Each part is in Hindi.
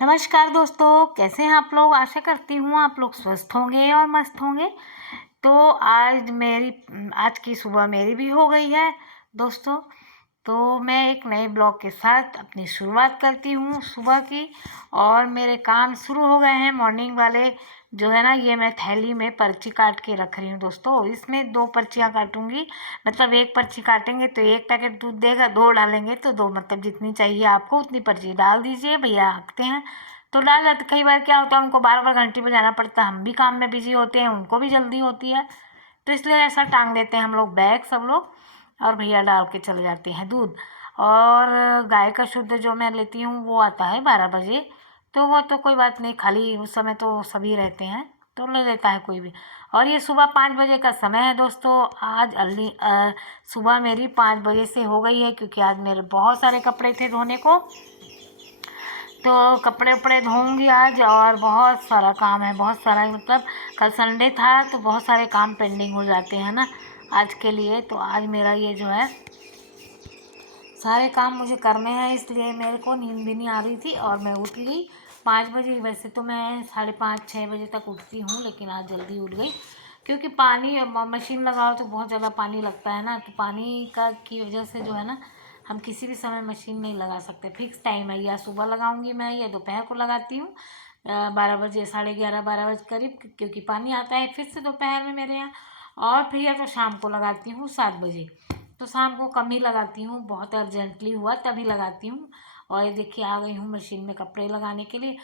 नमस्कार दोस्तों, कैसे हैं आप लोग। आशा करती हूँ आप लोग स्वस्थ होंगे और मस्त होंगे। तो आज की सुबह मेरी भी हो गई है दोस्तों। तो मैं एक नए ब्लॉग के साथ अपनी शुरुआत करती हूँ सुबह की। और मेरे काम शुरू हो गए हैं मॉर्निंग वाले। जो है ना, ये मैं थैली में पर्ची काट के रख रही हूँ दोस्तों। इसमें 2 पर्चियाँ काटूंगी। मतलब एक पर्ची काटेंगे तो 1 पैकेट दूध देगा, 2 डालेंगे तो 2, मतलब जितनी चाहिए आपको उतनी पर्ची डाल दीजिए। भैया हकते हैं तो डाल जाते। कई बार क्या होता है, उनको बार बार घंटी बजाना पड़ता है, हम भी काम में बिजी होते हैं, उनको भी जल्दी होती है, तो इसलिए ऐसा टांग देते हैं हम लोग बैग सब लोग। और भैया डाल के चले जाते हैं दूध। और गाय का शुद्ध जो मैं लेती हूँ वो आता है 12 बजे। तो वो तो कोई बात नहीं, खाली उस समय तो सभी रहते हैं तो ले लेता है कोई भी। और ये सुबह 5 बजे का समय है दोस्तों। आज सुबह मेरी 5 बजे से हो गई है, क्योंकि आज मेरे बहुत सारे कपड़े थे धोने को। तो कपड़े उपड़े धोऊंगी आज। और बहुत सारा काम है, बहुत सारा, मतलब कल संडे था तो बहुत सारे काम पेंडिंग हो जाते हैं ना आज के लिए। तो आज मेरा ये जो है सारे काम मुझे करने हैं, इसलिए मेरे को नींद भी नहीं आ रही थी और मैं उठ ली 5 बजे। वैसे तो मैं 5:30-6 बजे तक उठती हूँ, लेकिन आज जल्दी उठ गई क्योंकि पानी मशीन लगाओ तो बहुत ज़्यादा पानी लगता है ना। तो पानी का की वजह से जो है ना, हम किसी भी समय मशीन नहीं लगा सकते। फिक्स टाइम है, या सुबह लगाऊंगी मैं या दोपहर को लगाती हूँ 12 बजे, 11:30-12 बजे करीब, क्योंकि पानी आता है फिर से दोपहर में मेरे यहाँ। और फिर या तो शाम को लगाती हूँ 7 बजे। तो शाम को कम ही लगाती हूँ, बहुत अर्जेंटली हुआ तभी लगाती हूँ। और ये देखिए आ गई हूँ मशीन में कपड़े लगाने के लिए।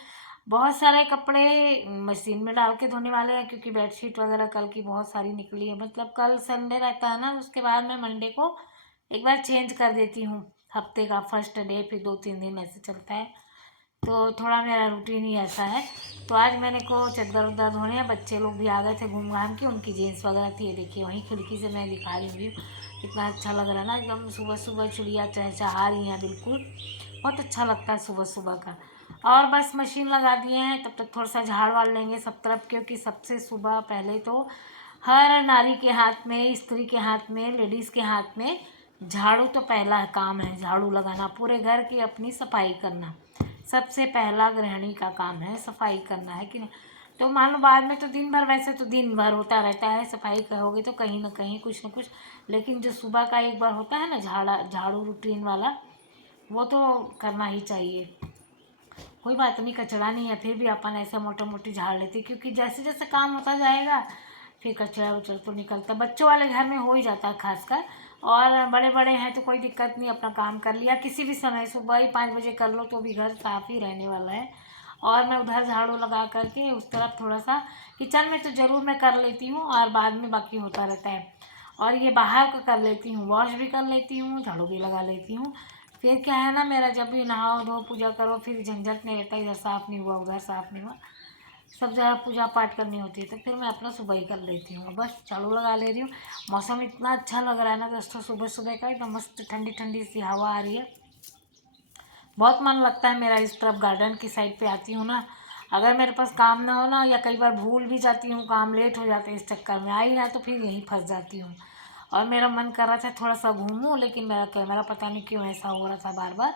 बहुत सारे कपड़े मशीन में डाल के धोने वाले हैं, क्योंकि बेडशीट वगैरह कल की बहुत सारी निकली है। मतलब कल संडे रहता है ना, उसके बाद मैं मंडे को एक बार चेंज कर देती हूँ। हफ्ते का फर्स्ट डे, फिर 2-3 दिन ऐसे चलता है। तो थोड़ा मेरा रूटीन ही ऐसा है। तो आज मैंने को चद्दर उद्दर धोने हैं। बच्चे लोग भी आ गए थे घूम घाम के, उनकी जीन्स वगैरह थी, ये देखिए वहीं खिड़की से मैं दिखा रही हूँ। कितना अच्छा लग रहा है ना, एकदम सुबह सुबह चिड़िया चहचहा रही हैं बिल्कुल। बहुत अच्छा लगता है सुबह सुबह का। और बस मशीन लगा दिए हैं, तब तक थोड़ा सा झाड़ वाड़ लेंगे सब तरफ, क्योंकि सबसे सुबह पहले तो हर नारी के हाथ में, स्त्री के हाथ में, लेडीज़ के हाथ में झाड़ू तो पहला काम है। झाड़ू लगाना, पूरे घर की अपनी सफाई करना, सबसे पहला गृहिणी का काम है सफाई करना, है कि नहीं। तो मान लो बाद में तो दिन भर, वैसे तो दिन भर होता रहता है सफाई करोगे तो कहीं ना कहीं कुछ ना कुछ, लेकिन जो सुबह का एक बार होता है ना झाड़ू रूटीन वाला, वो तो करना ही चाहिए। कोई बात नहीं, कचरा नहीं है, फिर भी अपन ऐसे मोटे मोटी झाड़ लेते, क्योंकि जैसे जैसे काम होता जाएगा फिर कचरा वचरा तो निकलता। बच्चों वाले घर में हो ही जाता है खासकर। और बड़े बड़े हैं तो कोई दिक्कत नहीं, अपना काम कर लिया किसी भी समय, सुबह ही 5 बजे कर लो तो भी घर साफ ही रहने वाला है। और मैं उधर झाड़ू लगा करके उस तरफ थोड़ा सा, किचन में तो ज़रूर मैं कर लेती हूँ और बाद में बाकी होता रहता है। और ये बाहर का कर लेती हूँ, वॉश भी कर लेती हूँ, झाड़ू भी लगा लेती हूँ। फिर क्या है ना, मेरा जब भी नहाओ धो पूजा करो, फिर झंझट नहीं रहता, इधर साफ़ नहीं हुआ उधर साफ़ नहीं हुआ, सब जगह पूजा पाठ करनी होती है। तो फिर मैं अपना सुबह ही कर लेती हूँ, बस झाड़ू लगा ले रही हूँ। मौसम इतना अच्छा लग रहा है ना दोस्तों, सुबह सुबह का एकदम मस्त ठंडी ठंडी सी हवा आ रही है। बहुत मन लगता है मेरा इस तरफ, गार्डन की साइड पे आती हूँ ना। अगर मेरे पास काम ना हो ना, या कई बार भूल भी जाती हूँ, काम लेट हो जाते हैं इस चक्कर में आई ना, तो फिर यहीं फंस जाती हूँ। और मेरा मन कर रहा था थोड़ा सा घूमूं, लेकिन मेरा कैमरा पता नहीं क्यों ऐसा हो रहा था बार बार।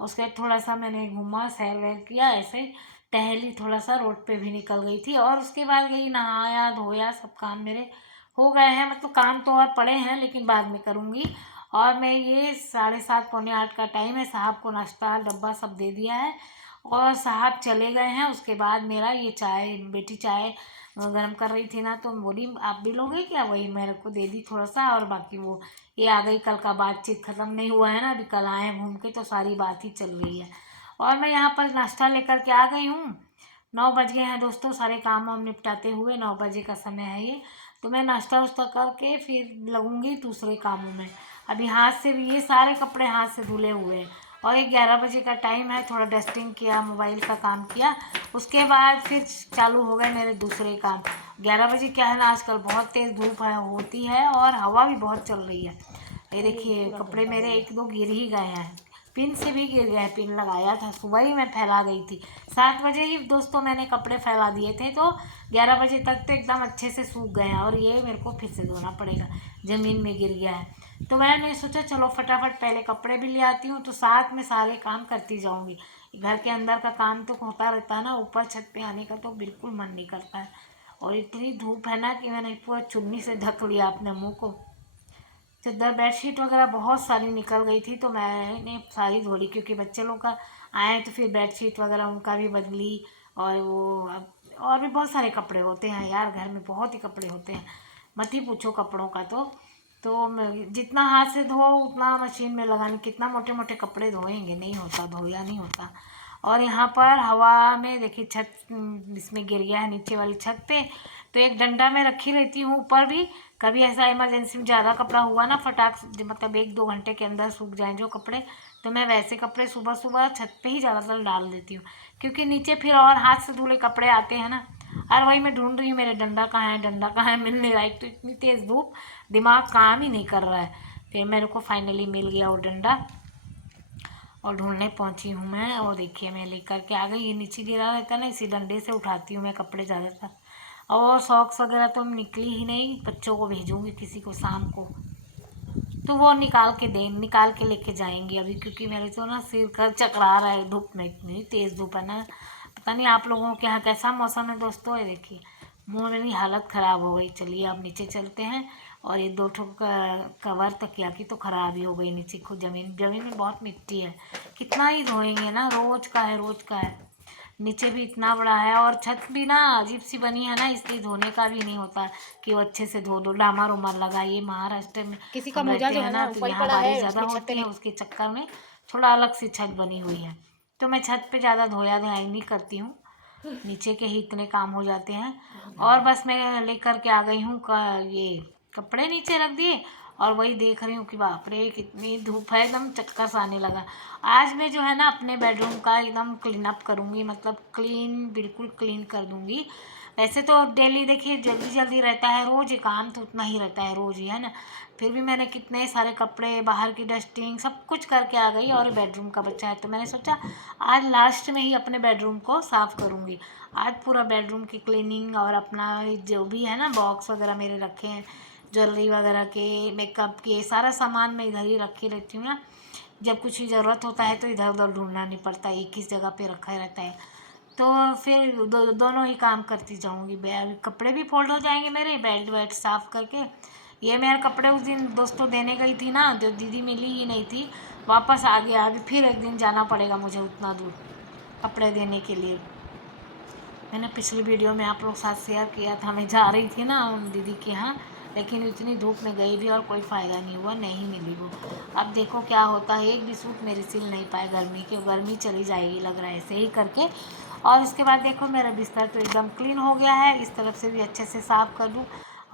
उसके बाद थोड़ा सा मैंने घूमा, सैर वैर किया, ऐसे टहली, थोड़ा सा रोड पे भी निकल गई थी। और उसके बाद गई, नहाया धोया, सब काम मेरे हो गए हैं। मतलब काम तो और पड़े हैं, लेकिन बाद में करूँगी। और मैं ये 7:30 पौने 8 का टाइम है, साहब को नाश्ता डब्बा सब दे दिया है और साहब चले गए हैं। उसके बाद मेरा ये चाय, बेटी चाय गर्म कर रही थी ना, तो बोली आप भी लोगे क्या, वही मेरे को दे दी थोड़ा सा। और बाकी वो ये आ गई, कल का बातचीत ख़त्म नहीं हुआ है ना, अभी कल आए घूम के तो सारी बात ही चल रही है। और मैं यहाँ पर नाश्ता लेकर के आ गई हूँ। 9 बज गए हैं दोस्तों, सारे काम वाम निपटाते हुए 9 बजे का समय है ये। तो मैं नाश्ता वाश्ता करके फिर लगूंगी दूसरे कामों में। अभी हाथ से भी ये सारे कपड़े हाथ से धुले हुए हैं। और ये 11 बजे का टाइम है, थोड़ा डस्टिंग किया, मोबाइल का काम किया, उसके बाद फिर चालू हो गए मेरे दूसरे काम। 11 बजे क्या है ना, आजकल बहुत तेज़ धूप होती है और हवा भी बहुत चल रही है। ये देखिए कपड़े मेरे 1-2 गिर ही गए हैं, पिन से भी गिर गए, पिन लगाया था सुबह ही मैं फैला गई थी। 7 बजे ही दोस्तों मैंने कपड़े फैला दिए थे, तो 11 बजे तक तो एकदम अच्छे से सूख गए हैं। और ये मेरे को फिर से धोना पड़ेगा, ज़मीन में गिर गया है। तो मैंने सोचा चलो फटाफट पहले कपड़े भी ले आती हूँ, तो साथ में सारे काम करती जाऊँगी। घर के अंदर का काम तो होता रहता है ना, ऊपर छत पे आने का तो बिल्कुल मन नहीं करता है। और इतनी धूप है ना कि मैंने पूरा चुन्नी से ढक लिया अपने मुंह को। चादर बेडशीट वगैरह बहुत सारी निकल गई थी तो मैंने सारी धो ली, क्योंकि बच्चे लोग का आए तो फिर बेडशीट वगैरह उनका भी बदली। और वो और भी बहुत सारे कपड़े होते हैं यार, घर में बहुत ही कपड़े होते हैं, मत ही पूछो कपड़ों का। तो जितना हाथ से धो उतना मशीन में लगाने, कितना मोटे मोटे कपड़े धोएंगे, नहीं होता, धोया नहीं होता। और यहाँ पर हवा में देखिए छत इसमें गिर गया है नीचे वाली छत पे, तो एक डंडा में रखी रहती हूँ ऊपर भी। कभी ऐसा इमरजेंसी में ज़्यादा कपड़ा हुआ ना, फटाक से मतलब 1-2 घंटे के अंदर सूख जाएं जो कपड़े, तो मैं वैसे कपड़े सुबह सुबह छत पे ही ज़्यादातर डाल देती हूँ, क्योंकि नीचे फिर और हाथ से धुले कपड़े आते हैं ना। और वही मैं ढूंढ रही हूँ मेरे डंडा कहाँ है, डंडा कहाँ है, मिल नहीं रहा। एक तो इतनी तेज़ धूप, दिमाग काम ही नहीं कर रहा है। फिर मेरे को फाइनली मिल गया वो डंडा और ढूंढने पहुंची हूँ मैं। और देखिए मैं लेकर के आ गई, ये नीचे गिरा रहता है ना, इसी डंडे से उठाती हूँ मैं कपड़े ज़्यादातर। और सॉक्स वगैरह तो निकली ही नहीं, बच्चों को भेजूँगी किसी को शाम को, तो वो निकाल के लेके जाएंगे अभी, क्योंकि मेरे तो ना सिर कर चकरा रहा है धूप में, इतनी तेज़ धूप है ना। पता नहीं आप लोगों के यहाँ कैसा मौसम है दोस्तों। ये देखिए मुँह मेरी हालत ख़राब हो गई। चलिए अब नीचे चलते हैं। और ये 2 ठो कवर तकिया की तो ख़राब ही हो गई नीचे, खुद ज़मीन ज़मीन में बहुत मिट्टी है, कितना ही धोएंगे ना, रोज़ का है रोज़ का है। नीचे भी इतना बड़ा है और छत भी ना अजीब सी बनी है ना, इसलिए धोने का भी नहीं होता कि वो अच्छे से धो दो। डामर उमर लगाइए, महाराष्ट्र में किसी का हम मोजा रहते जो हैं है ना, ना तो वही यहाँ पड़ा बारिश है, ज़्यादा उसमें छत पे होती है, नहीं। उसके चक्कर में थोड़ा अलग सी छत बनी हुई है, तो मैं छत पे ज़्यादा धोया धाई नहीं करती हूँ, नीचे के ही इतने काम हो जाते हैं। और बस मैं लेकर के आ गई हूँ ये कपड़े नीचे रख दिए, और वही देख रही हूँ कि बाप रे कितनी धूप है, एकदम चक्कर सा आने लगा। आज मैं जो है ना अपने बेडरूम का एकदम क्लीन अप करूँगी, मतलब क्लीन, बिल्कुल क्लीन कर दूँगी। वैसे तो डेली देखिए जल्दी जल्दी रहता है, रोज़ ही काम तो उतना ही रहता है, रोज़ ही है ना। फिर भी मैंने कितने सारे कपड़े, बाहर की डस्टिंग सब कुछ करके आ गई, और बेडरूम का बच्चा है तो मैंने सोचा आज लास्ट में ही अपने बेडरूम को साफ़ करूँगी। आज पूरा बेडरूम की क्लीनिंग, और अपना जो भी है ना बॉक्स वगैरह मेरे रखे हैं, ज्वेलरी वगैरह के, मेकअप के, सारा सामान मैं इधर ही रखी रहती हूँ ना। जब कुछ ही ज़रूरत होता है तो इधर उधर ढूंढना नहीं पड़ता, एक ही जगह पे रखा रहता है। तो फिर दोनों ही काम करती जाऊँगी। कपड़े भी फोल्ड हो जाएंगे मेरे, बेड वेड साफ़ करके। ये मेरे कपड़े उस दिन दोस्तों देने गई थी ना, जो दीदी मिली ही नहीं थी, वापस आगे आगे फिर एक दिन जाना पड़ेगा मुझे उतना दूर कपड़े देने के लिए। मैंने पिछली वीडियो में आप लोग साथ शेयर किया था, मैं जा रही थी ना उन दीदी के यहाँ, लेकिन इतनी धूप में गई भी और कोई फ़ायदा नहीं हुआ, नहीं मिली वो। अब देखो क्या होता है, एक भी सूट मेरे सिल नहीं पाए, गर्मी चली जाएगी लग रहा है ऐसे ही करके। और इसके बाद देखो मेरा बिस्तर तो एकदम क्लीन हो गया है, इस तरफ से भी अच्छे से साफ़ कर दूँ।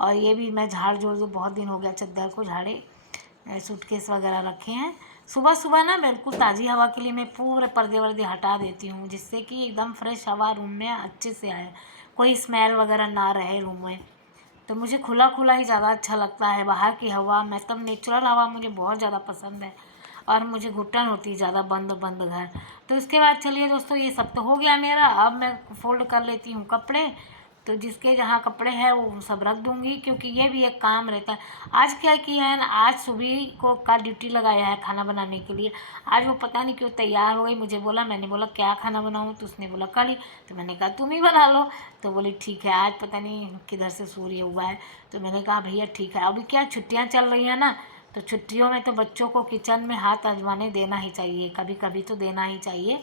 और ये भी मैं झाड़ जोड़ दूँ, बहुत दिन हो गया चद्दर को झाड़े, सूटकेस वगैरह रखे हैं। सुबह सुबह ना बिल्कुल ताज़ी हवा के लिए मैं पूरे पर्दे वर्दे हटा देती हूँ, जिससे कि एकदम फ्रेश हवा रूम में अच्छे से आए, कोई स्मेल वगैरह ना रहे रूम में। तो मुझे खुला खुला ही ज़्यादा अच्छा लगता है, बाहर की हवा, मतलब नेचुरल हवा मुझे बहुत ज़्यादा पसंद है। और मुझे घुटन होती है ज़्यादा बंद बंद घर। तो इसके बाद चलिए दोस्तों ये सब तो हो गया मेरा, अब मैं फोल्ड कर लेती हूँ कपड़े। तो जिसके जहाँ कपड़े हैं वो सब रख दूँगी, क्योंकि ये भी एक काम रहता है। आज क्या किया है ना, आज सुबह को का ड्यूटी लगाया है खाना बनाने के लिए। आज वो पता नहीं क्यों तैयार हो गई, मुझे बोला, मैंने बोला क्या खाना बनाऊँ, तो उसने बोला कढ़ी, तो मैंने कहा तुम ही बना लो। तो बोली ठीक है, आज पता नहीं किधर से सूर्य हुआ है, तो मैंने कहा भैया ठीक है। अभी क्या छुट्टियाँ चल रही हैं ना, तो छुट्टियों में तो बच्चों को किचन में हाथ आजमाने देना ही चाहिए, कभी कभी तो देना ही चाहिए,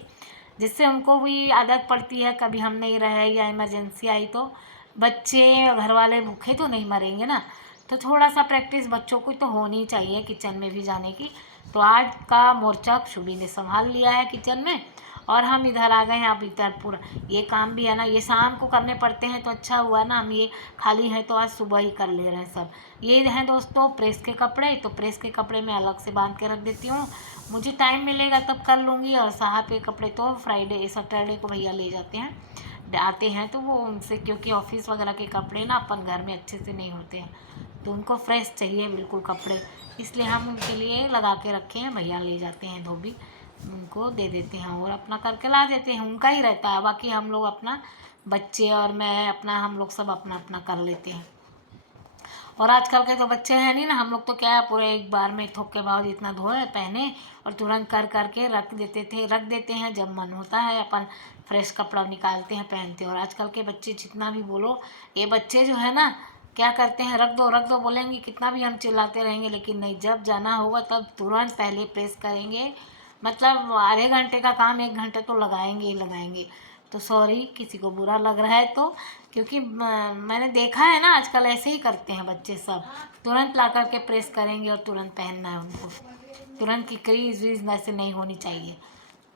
जिससे उनको भी आदत पड़ती है। कभी हम नहीं रहे या इमरजेंसी आई तो बच्चे घर वाले भूखे तो नहीं मरेंगे ना। तो थोड़ा सा प्रैक्टिस बच्चों को तो होनी चाहिए किचन में भी जाने की। तो आज का मोर्चा शुभी ने संभाल लिया है किचन में, और हम इधर आ गए हैं। अब इधर पूरा ये काम भी है ना, ये शाम को करने पड़ते हैं, तो अच्छा हुआ ना हम ये खाली हैं तो आज सुबह ही कर ले रहे हैं सब। ये हैं दोस्तों प्रेस के कपड़े, तो प्रेस के कपड़े मैं अलग से बांध के रख देती हूँ, मुझे टाइम मिलेगा तब कर लूँगी। और साहब के कपड़े तो फ्राइडे सैटरडे को भैया ले जाते हैं, आते हैं तो वो उनसे, क्योंकि ऑफिस वगैरह के कपड़े ना अपन घर में अच्छे से नहीं होते हैं, तो उनको फ्रेश चाहिए बिल्कुल कपड़े, इसलिए हम उनके लिए लगा के रखे हैं, भैया ले जाते हैं धोबी, उनको दे देते हैं और अपना करके ला देते हैं, उनका ही रहता है। बाकी हम लोग अपना, बच्चे और मैं अपना, हम लोग सब अपना अपना कर लेते हैं। और आजकल के तो बच्चे हैं नहीं ना, हम लोग तो क्या है पूरे एक बार में थोक के भाव जितना धोए पहने और तुरंत कर करके रख देते हैं। जब मन होता है अपन फ्रेश कपड़ा निकालते हैं पहनते हैं। और आजकल के बच्चे जितना भी बोलो, ये बच्चे जो है ना क्या करते हैं, रख दो बोलेंगे, कितना भी हम चिल्लाते रहेंगे लेकिन नहीं, जब जाना होगा तब तुरंत पहले प्रेस करेंगे। मतलब आधे घंटे का काम 1 घंटे तो लगाएंगे ही लगाएंगे। तो सॉरी किसी को बुरा लग रहा है तो, क्योंकि मैंने देखा है ना आजकल ऐसे ही करते हैं बच्चे सब, तुरंत ला करके प्रेस करेंगे और तुरंत पहनना है उनको। तुरंत की क्रीज वीज ऐसे नहीं होनी चाहिए।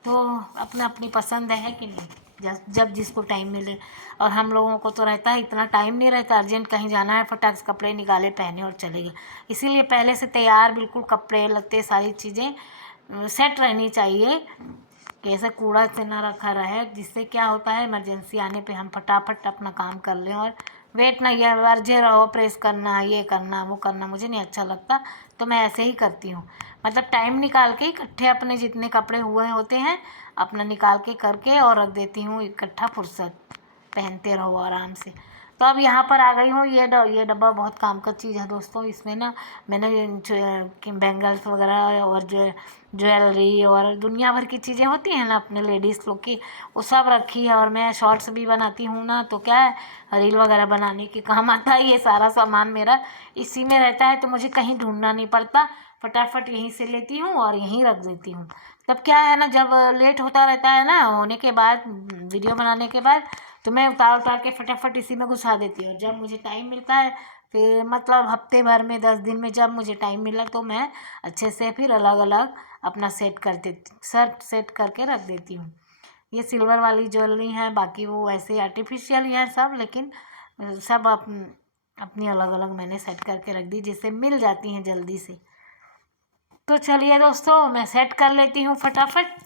तो अपना अपनी पसंद है कि नहीं, जब जिसको टाइम मिले। और हम लोगों को तो रहता है, इतना टाइम नहीं रहता, अर्जेंट कहीं जाना है फटाक से कपड़े निकाले पहने और चले गए। इसीलिए पहले से तैयार बिल्कुल कपड़े लत्ते सारी चीज़ें सेट रहनी चाहिए कि ऐसा कूड़ा से ना रखा रहे, जिससे क्या होता है इमरजेंसी आने पे हम फटाफट अपना काम कर लें। और वेट नहीं है वर्जे रहो, प्रेस करना ये करना वो करना मुझे नहीं अच्छा लगता। तो मैं ऐसे ही करती हूँ, मतलब टाइम निकाल के इकट्ठे अपने जितने कपड़े हुए होते हैं अपना निकाल के करके और रख देती हूँ इकट्ठा, फुर्सत पहनते रहो आराम से। तो अब यहाँ पर आ गई हूँ, ये डब्बा बहुत काम का चीज़ है दोस्तों। इसमें ना मैंने बैंगल्स वगैरह और जो ज्वेलरी और दुनिया भर की चीज़ें होती हैं ना अपने लेडीज़ लोग की, वो सब रखी है। और मैं शॉर्ट्स भी बनाती हूँ ना, तो क्या है रील वगैरह बनाने के काम आता है ये सारा सामान मेरा, इसी में रहता है। तो मुझे कहीं ढूंढना नहीं पड़ता, फटाफट यहीं से लेती हूँ और यहीं रख देती हूँ। तब क्या है ना, जब लेट होता रहता है ना होने के बाद, वीडियो बनाने के बाद, तो मैं उतार के फटाफट इसी में घुसा देती हूँ। जब मुझे टाइम मिलता है फिर मतलब हफ्ते भर में 10 दिन में जब मुझे टाइम मिला तो मैं अच्छे से फिर अलग अलग अपना सेट करके रख देती हूँ। ये सिल्वर वाली ज्वेलरी है, बाकी वो ऐसे आर्टिफिशियल ही है सब, लेकिन सब अपनी अलग अलग मैंने सेट करके रख दी जिससे मिल जाती हैं जल्दी से। तो चलिए दोस्तों मैं सेट कर लेती हूँ फटाफट।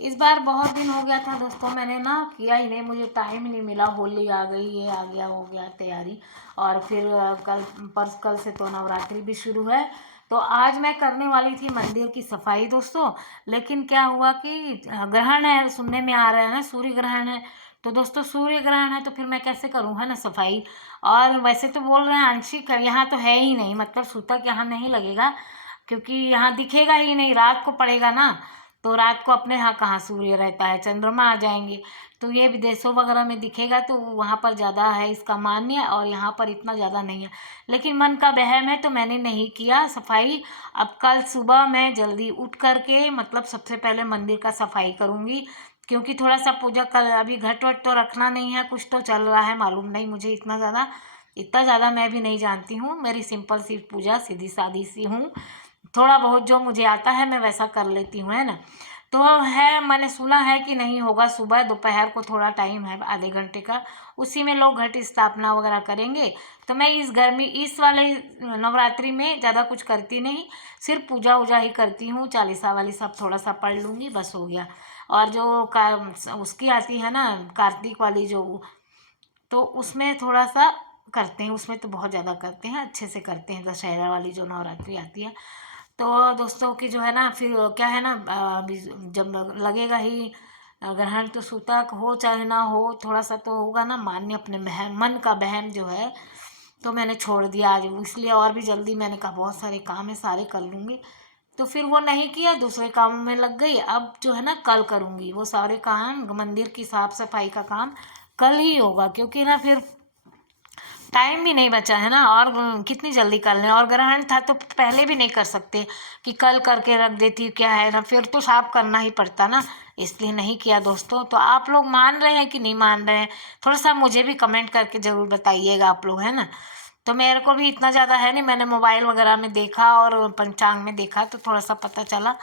इस बार बहुत दिन हो गया था दोस्तों, मैंने ना किया ही नहीं, मुझे टाइम ही नहीं मिला। होली आ गई, ये आ गया हो गया तैयारी। और फिर कल से तो नवरात्रि भी शुरू है। तो आज मैं करने वाली थी मंदिर की सफाई दोस्तों, लेकिन क्या हुआ कि ग्रहण है, सुनने में आ रहा है ना सूर्य ग्रहण है। तो दोस्तों सूर्य ग्रहण है तो फिर मैं कैसे करूँ है ना सफाई। और वैसे तो बोल रहे हैं आंशिक, यहाँ तो है ही नहीं, मतलब सूतक यहाँ नहीं लगेगा, क्योंकि यहाँ दिखेगा ही नहीं, रात को पड़ेगा ना। तो रात को अपने यहाँ कहाँ सूर्य रहता है, चंद्रमा आ जाएंगे। तो ये विदेशों वगैरह में दिखेगा तो वहाँ पर ज़्यादा है इसका मान्य, और यहाँ पर इतना ज़्यादा नहीं है। लेकिन मन का वहम है तो मैंने नहीं किया सफाई। अब कल सुबह मैं जल्दी उठ करके मतलब सबसे पहले मंदिर का सफाई करूँगी, क्योंकि थोड़ा सा पूजा कर, अभी घट वट तो रखना नहीं है, कुछ तो चल रहा है मालूम नहीं मुझे, इतना ज़्यादा मैं भी नहीं जानती हूँ। मेरी सिंपल सी पूजा सीधी सादी सी हूँ, थोड़ा बहुत जो मुझे आता है मैं वैसा कर लेती हूँ है ना। तो है, मैंने सुना है कि नहीं होगा, सुबह दोपहर को थोड़ा टाइम है आधे घंटे का, उसी में लोग घट स्थापना वगैरह करेंगे। तो मैं इस वाले नवरात्रि में ज़्यादा कुछ करती नहीं, सिर्फ पूजा वूजा ही करती हूँ, चालीसा वाली सब थोड़ा सा पढ़ लूँगी, बस हो गया। और जो उसकी आती है ना कार्तिक वाली जो, तो उसमें थोड़ा सा करते हैं, उसमें तो बहुत ज़्यादा करते हैं, अच्छे से करते हैं। दशहरा वाली जो नवरात्रि आती है तो दोस्तों की जो है ना, फिर क्या है ना अभी जब लगेगा ही ग्रहण, तो सूतक हो चाहे ना हो थोड़ा सा तो होगा ना मान्य, अपने बहम मन का बहम जो है। तो मैंने छोड़ दिया आज, इसलिए और भी जल्दी मैंने कहा बहुत सारे काम है सारे कर लूँगी, तो फिर वो नहीं किया, दूसरे कामों में लग गई। अब जो है ना कल करूँगी वो सारे काम, मंदिर की साफ सफाई का काम कल ही होगा, क्योंकि ना फिर टाइम भी नहीं बचा है ना। और कितनी जल्दी कर लें, और ग्रहण था तो पहले भी नहीं कर सकते कि कल करके रख देती, क्या है ना, फिर तो साफ करना ही पड़ता ना, इसलिए नहीं किया दोस्तों। तो आप लोग मान रहे हैं कि नहीं मान रहे हैं, थोड़ा सा मुझे भी कमेंट करके ज़रूर बताइएगा आप लोग है ना। तो मेरे को भी इतना ज़्यादा है नहीं, मैंने मोबाइल वगैरह में देखा और पंचांग में देखा तो थोड़ा सा पता चला,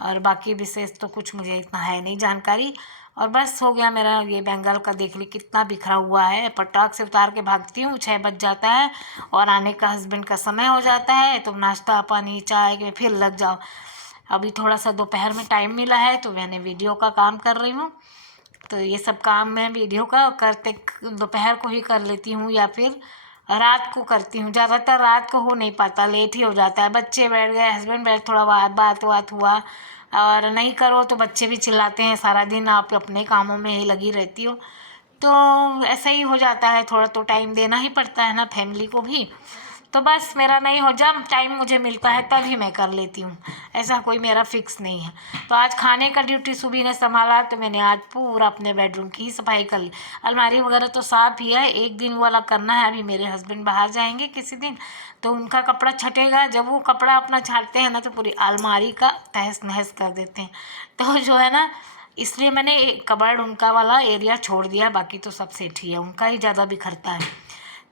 और बाकी विशेष तो कुछ मुझे इतना है नहीं जानकारी। और बस हो गया मेरा, ये बेंगल का देख ली कितना बिखरा हुआ है, पटाख से उतार के भागती हूँ, 6 बज जाता है और आने का हस्बैंड का समय हो जाता है, तो नाश्ता पानी चाय के फिर लग जाओ। अभी थोड़ा सा दोपहर में टाइम मिला है तो मैंने वीडियो का काम कर रही हूँ। तो ये सब काम मैं वीडियो का करते दोपहर को ही कर लेती हूँ या फिर रात को करती हूँ। ज़्यादातर रात को हो नहीं पाता, लेट ही हो जाता है। बच्चे बैठ गए, हस्बैंड बैठ, थोड़ा बात हुआ और नहीं करो तो बच्चे भी चिल्लाते हैं, सारा दिन आप अपने कामों में ही लगी रहती हो। तो ऐसा ही हो जाता है, थोड़ा तो टाइम देना ही पड़ता है ना फैमिली को भी। तो बस मेरा नहीं हो, जब टाइम मुझे मिलता है तभी मैं कर लेती हूँ, ऐसा कोई मेरा फिक्स नहीं है। तो आज खाने का ड्यूटी सुबह ने संभाला, तो मैंने आज पूरा अपने बेडरूम की ही सफाई कर ली। अलमारी वगैरह तो साफ ही है, एक दिन वाला करना है। अभी मेरे हस्बैंड बाहर जाएंगे किसी दिन, तो उनका कपड़ा छटेगा। जब वो कपड़ा अपना छाटते हैं ना तो पूरी अलमारी का तहस नहस कर देते हैं। तो जो है ना, इसलिए मैंने कबर्ड उनका वाला एरिया छोड़ दिया, बाकी तो सब सेट ही है, उनका ही ज़्यादा बिखरता है।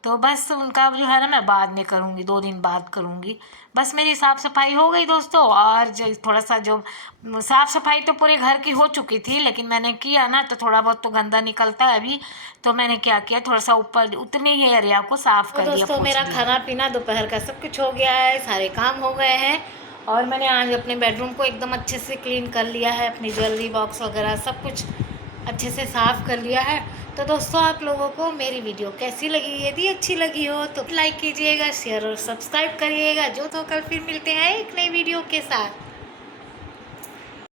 तो बस उनका जो है ना मैं बाद में करूँगी, 2 दिन बाद करूँगी। बस मेरी साफ़ सफाई हो गई दोस्तों। और जो थोड़ा सा जो साफ़ सफाई तो पूरे घर की हो चुकी थी, लेकिन मैंने किया ना तो थोड़ा बहुत तो गंदा निकलता है अभी। तो मैंने क्या किया, थोड़ा सा ऊपर उतने ही एरिया को साफ़ कर दिया। दोस्तों मेरा खाना पीना दोपहर का सब कुछ हो गया है, सारे काम हो गए हैं। और मैंने आज अपने बेडरूम को एकदम अच्छे से क्लीन कर लिया है, अपनी ज्वेलरी बॉक्स वगैरह सब कुछ अच्छे से साफ़ कर लिया है। तो दोस्तों आप लोगों को मेरी वीडियो कैसी लगी, यदि अच्छी लगी हो तो लाइक कीजिएगा, शेयर और सब्सक्राइब करिएगा। जो तो कल फिर मिलते हैं एक नई वीडियो के साथ।